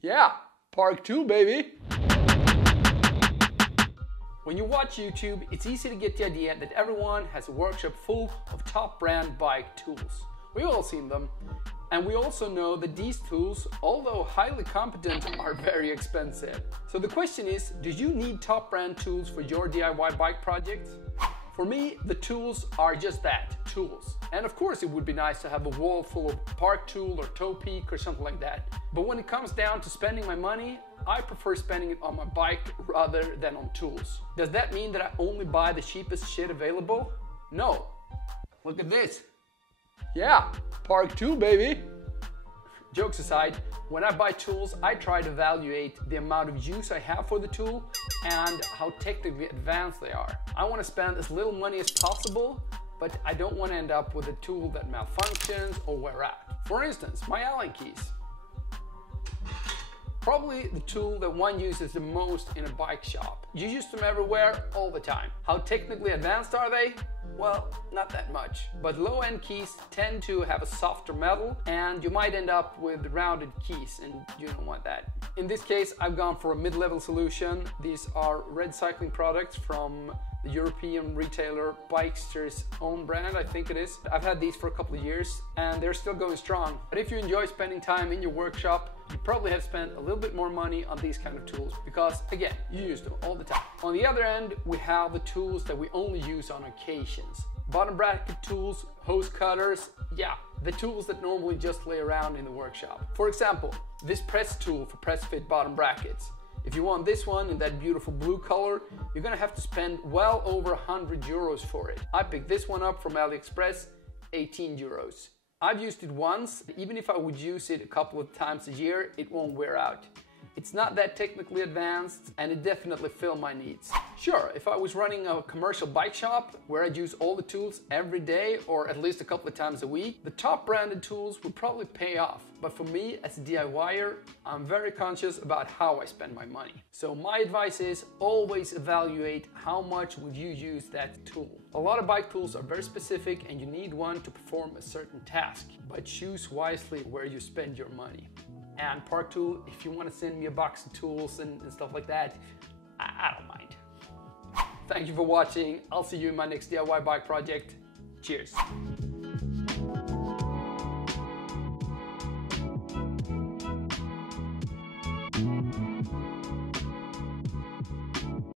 Yeah, Park 2, baby. When you watch YouTube, it's easy to get the idea that everyone has a workshop full of top brand bike tools. We've all seen them. And we also know that these tools, although highly competent, are very expensive. So the question is, do you need top brand tools for your DIY bike projects? For me, the tools are just that, tools. And of course it would be nice to have a wall full of Park Tool or Toe Peak or something like that. But when it comes down to spending my money, I prefer spending it on my bike rather than on tools. Does that mean that I only buy the cheapest shit available? No. Look at this. Yeah, Park 2, baby. Jokes aside, when I buy tools, I try to evaluate the amount of use I have for the tool and how technically advanced they are. I want to spend as little money as possible, but I don't want to end up with a tool that malfunctions or wear out. For instance, my Allen keys. Probably the tool that one uses the most in a bike shop. You use them everywhere, all the time. How technically advanced are they? Well, not that much. But low-end keys tend to have a softer metal and you might end up with rounded keys and you don't want that. In this case, I've gone for a mid-level solution. These are red cycling products from the European retailer Bikester's own brand, I think it is. I've had these for a couple of years and they're still going strong. But if you enjoy spending time in your workshop, you probably have spent a little bit more money on these kind of tools because, again, you use them all the time. On the other end, we have the tools that we only use on occasions. Bottom bracket tools, hose cutters, yeah, the tools that normally just lay around in the workshop. For example, this press tool for press fit bottom brackets. If you want this one in that beautiful blue color, you're gonna have to spend well over 100 euros for it. I picked this one up from Aliexpress, 18 euros. I've used it once. Even if I would use it a couple of times a year, it won't wear out. It's not that technically advanced and it definitely fills my needs. Sure, if I was running a commercial bike shop where I'd use all the tools every day or at least a couple of times a week, the top branded tools would probably pay off. But for me as a DIYer, I'm very conscious about how I spend my money. So my advice is always evaluate how much will you use that tool. A lot of bike tools are very specific and you need one to perform a certain task, but choose wisely where you spend your money. And Park Tool, if you want to send me a box of tools and stuff like that, I don't mind. Thank you for watching. I'll see you in my next DIY bike project. Cheers.